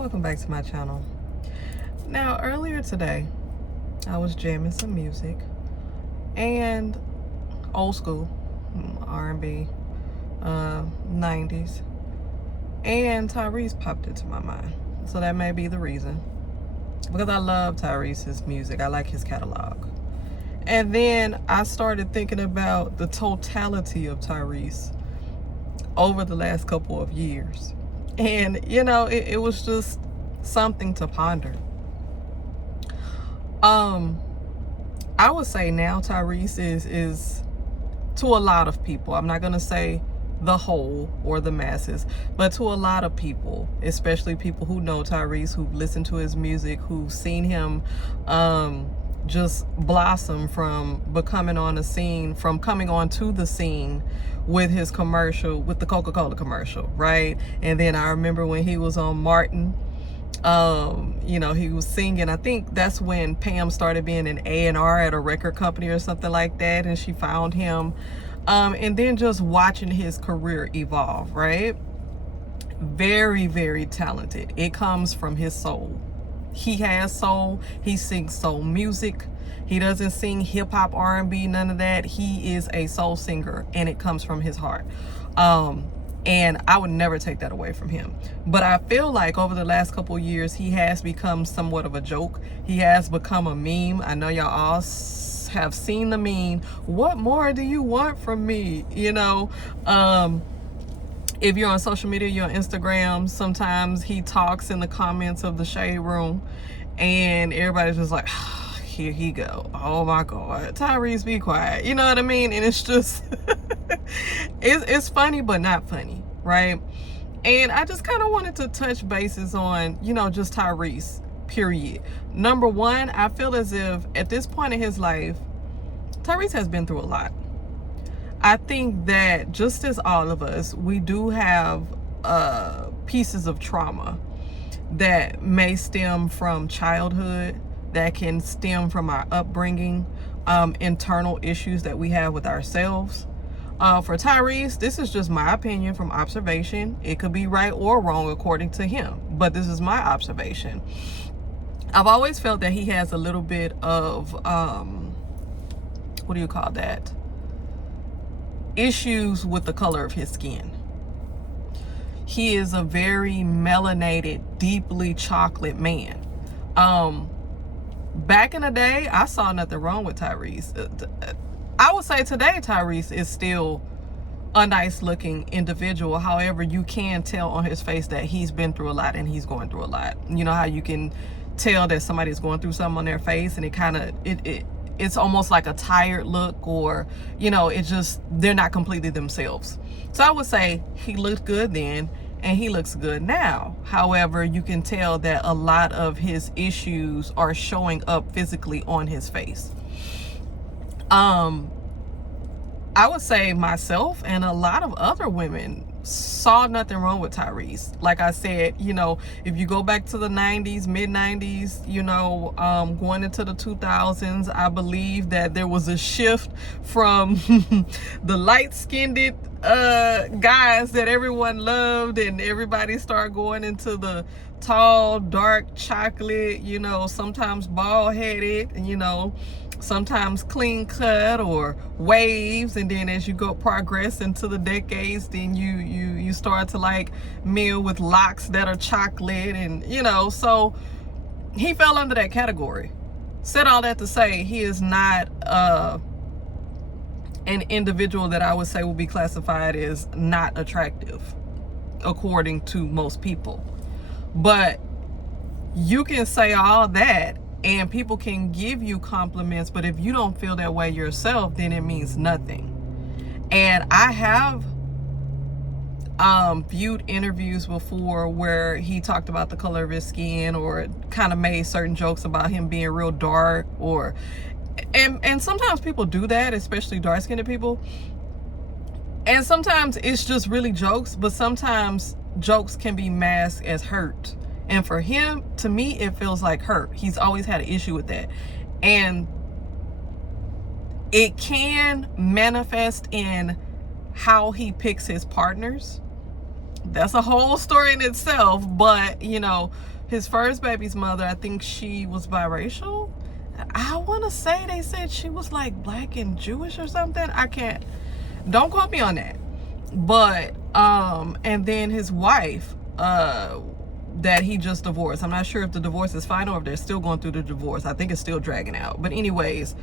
Welcome back to my channel. Now, earlier today, I was jamming some music and old school R&B, 90s, and Tyrese popped into my mind. So that may be the reason, because I love Tyrese's music. I like his catalog. And then I started thinking about the totality of Tyrese over the last couple of years. And, it was just something to ponder. I would say now Tyrese is to a lot of people, I'm not going to say the whole or the masses, but to a lot of people, especially people who know Tyrese, who've listened to his music, who've seen him just blossom from becoming on the scene, from coming onto the scene with his commercial, with the Coca-Cola commercial, right? And then I remember when he was on Martin, he was singing. I think that's when Pam started being an A&R at a record company or something like that, and she found him. And then just watching his career evolve, right? Very, very talented. It comes from his soul. He has soul. He sings soul music. He doesn't sing hip-hop, R&B, none of that. He is a soul singer, and it comes from his heart. And I would never take that away from him. But I feel like over the last couple of years, he has become somewhat of a joke. He has become a meme. I know y'all all have seen the meme. What more do you want from me? If you're on social media, you're on Instagram, sometimes he talks in the comments of the Shade Room, and everybody's just like, here he go. Oh my God, Tyrese, be quiet. You know what I mean? And it's just, it's funny, but not funny, right? And I just kind of wanted to touch bases on, just Tyrese, period. Number one, I feel as if at this point in his life, Tyrese has been through a lot. I think that just as all of us, we do have pieces of trauma that may stem from childhood, that can stem from our upbringing, internal issues that we have with ourselves. For Tyrese, this is just my opinion from observation. It could be right or wrong according to him, but this is my observation. I've always felt that he has a little bit of, what do you call that? Issues with the color of his skin. He is a very melanated, deeply chocolate man. Back in the day, I saw nothing wrong with Tyrese. I would say today Tyrese is still a nice looking individual. However, you can tell on his face that he's been through a lot and he's going through a lot. You know how you can tell that somebody's going through something on their face, and it's almost like a tired look, or it's just they're not completely themselves. So I would say he looked good then and he looks good now. However, you can tell that a lot of his issues are showing up physically on his face. I would say myself and a lot of other women saw nothing wrong with Tyrese. Like I said, if you go back to the 90s, mid-90s, going into the 2000s, I believe that there was a shift from the light-skinned guys that everyone loved, and everybody started going into the tall, dark chocolate, sometimes bald-headed, sometimes clean cut or waves. And then as you go progress into the decades, then you start to like men with locks that are chocolate, and so he fell under that category. Said all that to say, he is not an individual that I would say will be classified as not attractive according to most people. But you can say all that and people can give you compliments, but if you don't feel that way yourself, then it means nothing. And I have viewed interviews before where he talked about the color of his skin, or kind of made certain jokes about him being real dark, and sometimes people do that, especially dark-skinned people. And sometimes it's just really jokes, but sometimes jokes can be masked as hurt. And for him, to me, it feels like hurt. He's always had an issue with that. And it can manifest in how he picks his partners. that's a whole story in itself. But, you know, his first baby's mother, I think she was biracial. I want to say they said she was like black and Jewish or something. I can't, don't quote me on that. But, and then his wife, that he just divorced. I'm not sure if the divorce is final or if they're still going through the divorce. I think it's still dragging out. But anyways,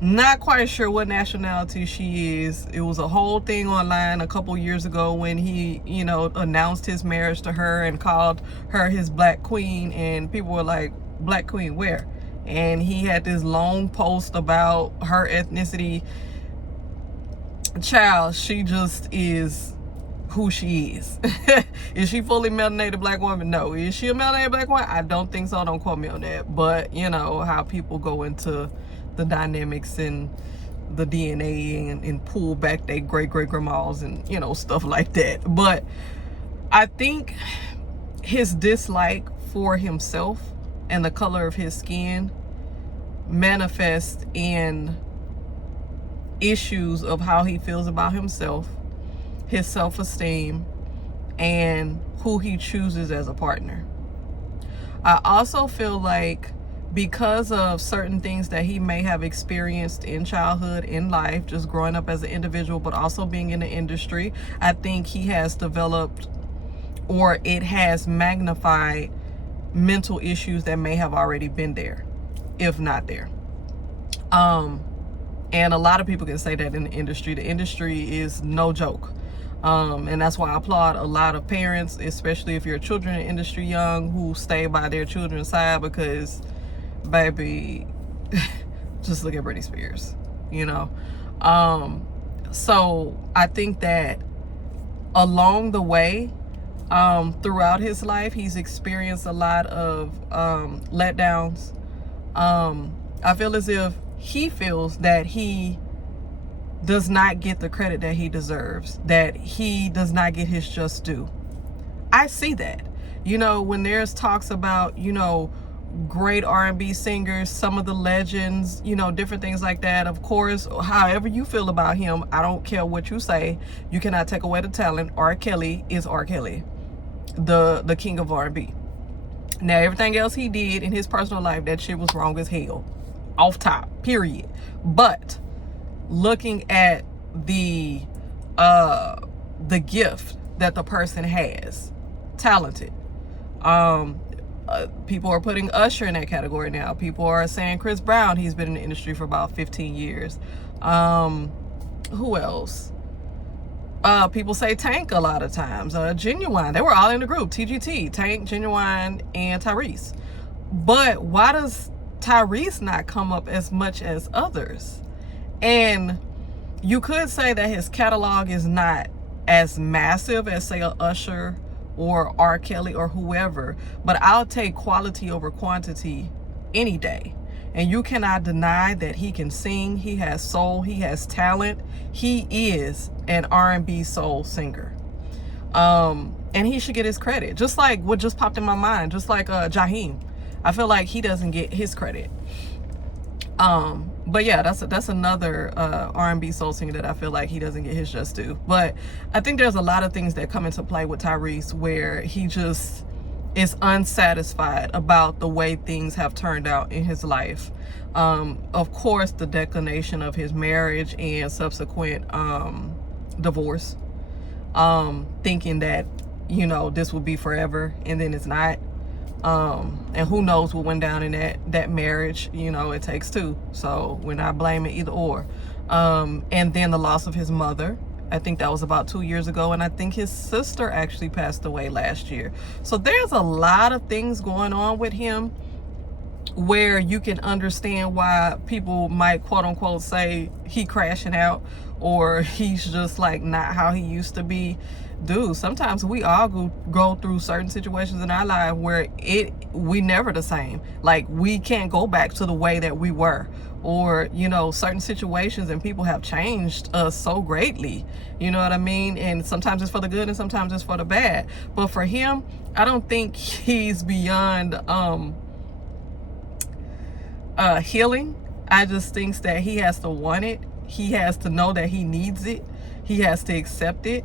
not quite sure what nationality she is. It was a whole thing online a couple years ago when he, you know, announced his marriage to her and called her his black queen, and people were like, black queen where? And he had this long post about her ethnicity. Child, she just is who she is. Is she fully melanated black woman? No. Is she a melanated black woman? I don't think so. Don't quote me on that. But you know how people go into the dynamics and the DNA and pull back their great-great-grandmas and, you know, stuff like that. But I think his dislike for himself and the color of his skin manifests in issues of how he feels about himself, his self-esteem, and who he chooses as a partner. I also feel like because of certain things that he may have experienced in childhood, in life, just growing up as an individual, but also being in the industry, I think he has developed, or it has magnified, mental issues that may have already been there, if not there. And a lot of people can say that in the industry. The industry is no joke. And that's why I applaud a lot of parents, especially if your children in the industry young, who stay by their children's side, because baby, just look at Britney Spears, you know. So I think that along the way, throughout his life, he's experienced a lot of letdowns. I feel as if he feels that he does not get the credit that he deserves, that he does not get his just due. I see that. You know, when there's talks about, you know, great R&B singers, some of the legends, you know, different things like that. Of course, however you feel about him, I don't care what you say, you cannot take away the talent. R. Kelly is R. Kelly, the king of R&B. Now, everything else he did in his personal life, that shit was wrong as hell. Off top, period. But looking at the gift that the person has, talented. People are putting Usher in that category now. People are saying Chris Brown, he's been in the industry for about 15 years. Who else? People say Tank a lot of times. Genuine, they were all in the group. TGT, Tank, Genuine, and Tyrese. But why does Tyrese not come up as much as others? And you could say that his catalog is not as massive as, say, a Usher or R. Kelly or whoever, but I'll take quality over quantity any day. And you cannot deny that he can sing, he has soul, he has talent. He is an R&B soul singer. And he should get his credit. Just like what just popped in my mind, just like Jaheim. I feel like he doesn't get his credit. But yeah, that's another R&B soul singer that I feel like he doesn't get his just due. But I think there's a lot of things that come into play with Tyrese where he just is unsatisfied about the way things have turned out in his life. Of course, the declination of his marriage and subsequent divorce. Thinking that, you know, this will be forever, and then it's not. And who knows what went down in that marriage. You know, it takes two, so we're not blaming either or. And then the loss of his mother, I think that was about 2 years ago, and I think his sister actually passed away last year. So there's a lot of things going on with him where you can understand why people might quote unquote say he crashing out, or he's just like not how he used to be. Dude, sometimes we all go through certain situations in our life where we never the same. Like, we can't go back to the way that we were, or, you know, certain situations and people have changed us so greatly, you know what I mean? And sometimes it's for the good and sometimes it's for the bad. But for him, I don't think he's beyond healing. I just think that he has to want it. He has to know that he needs it. He has to accept it.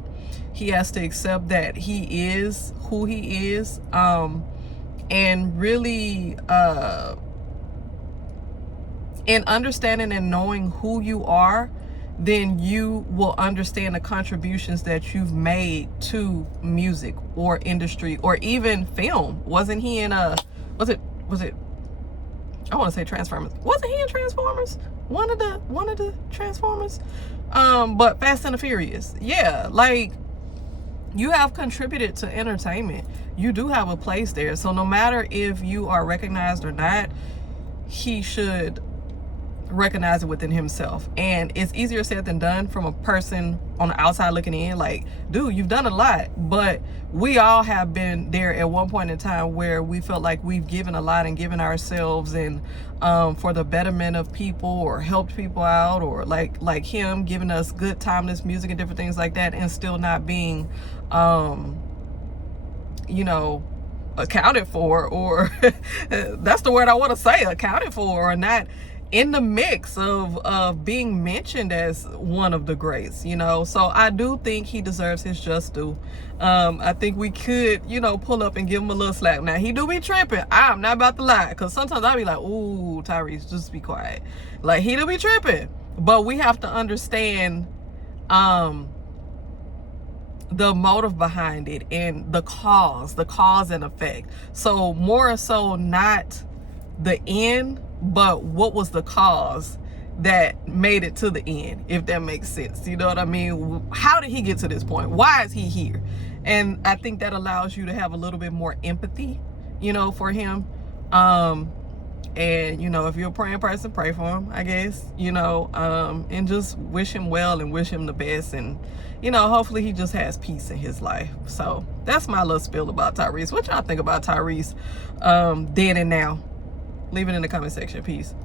He has to accept that he is who he is, and really in understanding and knowing who you are, then you will understand the contributions that you've made to music or industry or even film. Wasn't he in was it I want to say Transformers. Wasn't he in Transformers? One of the Transformers? But Fast and the Furious. Yeah, like, you have contributed to entertainment. You do have a place there. So no matter if you are recognized or not, he should recognize it within himself. And it's easier said than done from a person on the outside looking in. Like, dude, you've done a lot, but we all have been there at one point in time where we felt like we've given a lot and given ourselves and for the betterment of people, or helped people out, or like him giving us good timeless music and different things like that, and still not being you know, accounted for, or that's the word I want to say, accounted for, or not in the mix of being mentioned as one of the greats, you know. So I do think he deserves his just due. I think we could, you know, pull up and give him a little slack. Now, he do be tripping. I'm not about to lie, because sometimes I be like, ooh, Tyrese, just be quiet. Like, he do be tripping. But we have to understand the motive behind it, and the cause and effect. So more so not the end, but what was the cause that made it to the end, if that makes sense. You know what I mean? How did he get to this point? Why is he here? And I think that allows you to have a little bit more empathy, you know, for him. And, you know, if you're a praying person, pray for him, I guess, you know, and just wish him well and wish him the best. And, you know, hopefully he just has peace in his life. So that's my little spiel about Tyrese. What y'all think about Tyrese then and now? Leave it in the comment section. Peace.